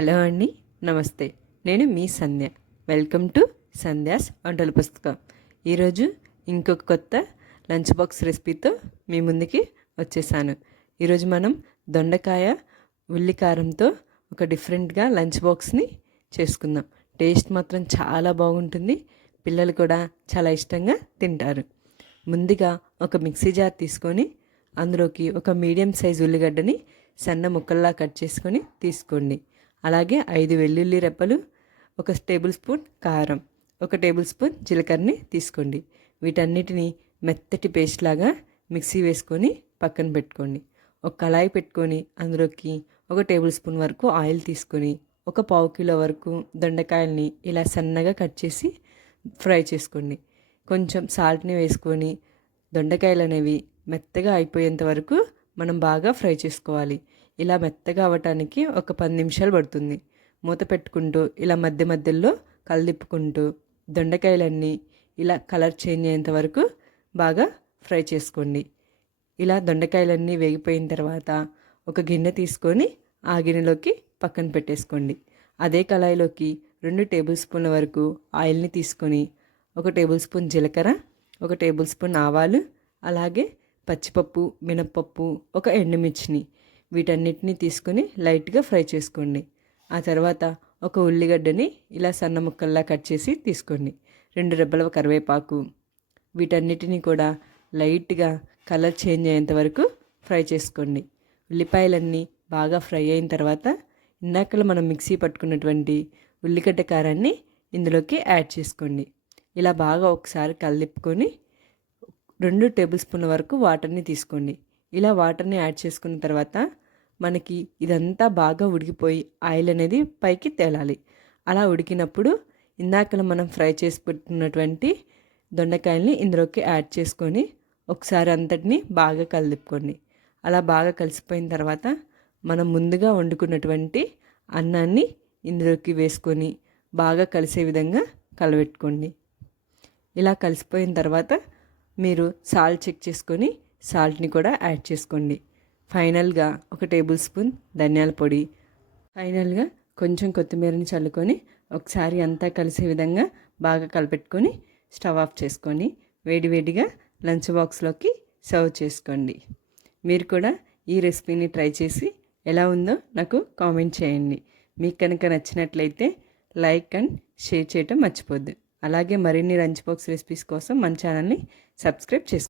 Hello అండి నమస్తే. నేను మీ సంధ్య. వెల్కమ్ టు సంధ్యాస్ వంటల పుస్తకం. ఈరోజు ఇంకొక కొత్త లంచ్ బాక్స్ రెసిపీతో మీ ముందుకి వచ్చేసాను. ఈరోజు మనం దొండకాయ ఉల్లికారంతో ఒక డిఫరెంట్గా లంచ్ బాక్స్ని చేసుకుందాం. టేస్ట్ మాత్రం చాలా బాగుంటుంది. పిల్లలు కూడా చాలా ఇష్టంగా తింటారు. ముందుగా ఒక మిక్సీ జార్ తీసుకొని అందులోకి ఒక మీడియం సైజ్ ఉల్లిగడ్డని సన్న ముక్కల్లా కట్ చేసుకొని తీసుకోండి. అలాగే ఐదు వెల్లుల్లి రెప్పలు ఒక టేబుల్ స్పూన్ కారం ఒక టేబుల్ స్పూన్ జీలకర్రని తీసుకోండి. వీటన్నిటిని మెత్తటి పేస్ట్ లాగా మిక్సీ వేసుకొని పక్కన పెట్టుకోండి. ఒక కళాయి పెట్టుకొని అందులోకి ఒక టేబుల్ స్పూన్ వరకు ఆయిల్ తీసుకొని ఒక పావు కిలో వరకు దొండకాయల్ని ఇలా సన్నగా కట్ చేసి ఫ్రై చేసుకోండి. కొంచెం సాల్ట్ని వేసుకొని దొండకాయలు అనేవి మెత్తగా అయిపోయేంత వరకు మనం బాగా ఫ్రై చేసుకోవాలి. ఇలా మెత్తగా అవ్వటానికి ఒక పది నిమిషాలు పడుతుంది. మూత పెట్టుకుంటూ ఇలా మధ్య మధ్యలో కలదిప్పుకుంటూ దొండకాయలన్నీ ఇలా కలర్ చేంజ్ అయ్యేంత వరకు బాగా ఫ్రై చేసుకోండి. ఇలా దొండకాయలన్నీ వేగిపోయిన తర్వాత ఒక గిన్నె తీసుకొని ఆ గిన్నెలోకి పక్కన పెట్టేసుకోండి. అదే కళాయిలోకి రెండు టేబుల్ స్పూన్ల వరకు ఆయిల్ని తీసుకొని ఒక టేబుల్ స్పూన్ జీలకర్ర ఒక టేబుల్ స్పూన్ ఆవాలు అలాగే పచ్చిపప్పు మినప్పప్పు ఒక ఎండుమిర్చిని వీటన్నిటిని తీసుకొని లైట్గా ఫ్రై చేసుకోండి. ఆ తర్వాత ఒక ఉల్లిగడ్డని ఇలా సన్న ముక్కల్లా కట్ చేసి తీసుకోండి. రెండు రెబ్బల కరివేపాకు. వీటన్నిటిని కూడా లైట్గా కలర్ చేంజ్ అయ్యేంత వరకు ఫ్రై చేసుకోండి. ఉల్లిపాయలన్నీ బాగా ఫ్రై అయిన తర్వాత ఇందాకలో మనం మిక్సీ పట్టుకున్నటువంటి ఉల్లిగడ్డ కారాన్ని ఇందులోకి యాడ్ చేసుకోండి. ఇలా బాగా ఒకసారి కలిపుకొని రెండు టేబుల్ స్పూన్ల వరకు వాటర్ని తీసుకోండి. ఇలా వాటర్ని యాడ్ చేసుకున్న తర్వాత మనకి ఇదంతా బాగా ఉడికిపోయి ఆయిల్ అనేది పైకి తేలాలి. అలా ఉడికినప్పుడు ఇందాకలో మనం ఫ్రై చేసి పెట్టుకున్నటువంటి దొండకాయల్ని ఇందులోకి యాడ్ చేసుకొని ఒకసారి అంతటిని బాగా కలిపుకోండి. అలా బాగా కలిసిపోయిన తర్వాత మనం ముందుగా వండుకున్నటువంటి అన్నాన్ని ఇందులోకి వేసుకొని బాగా కలిసే విధంగా కలబెట్టుకోండి. ఇలా కలిసిపోయిన తర్వాత మీరు సాల్ట్ చెక్ చేసుకొని సాల్ట్ని కూడా యాడ్ చేసుకోండి. ఫైనల్గా ఒక టేబుల్ స్పూన్ ధనియాల పొడి. ఫైనల్గా కొంచెం కొత్తిమీరని చల్లుకొని ఒకసారి అంతా కలిసే విధంగా బాగా కలిపెట్టుకొని స్టవ్ ఆఫ్ చేసుకొని వేడివేడిగా లంచ్ బాక్స్లోకి సర్వ్ చేసుకోండి. మీరు కూడా ఈ రెసిపీని ట్రై చేసి ఎలా ఉందో నాకు కామెంట్ చేయండి. మీకు కనుక నచ్చినట్లయితే లైక్ అండ్ షేర్ చేయటం మర్చిపోద్దు. అలాగే మరిన్ని లంచ్ బాక్స్ రెసిపీస్ కోసం మన ఛానల్ని సబ్స్క్రైబ్ చేసుకోండి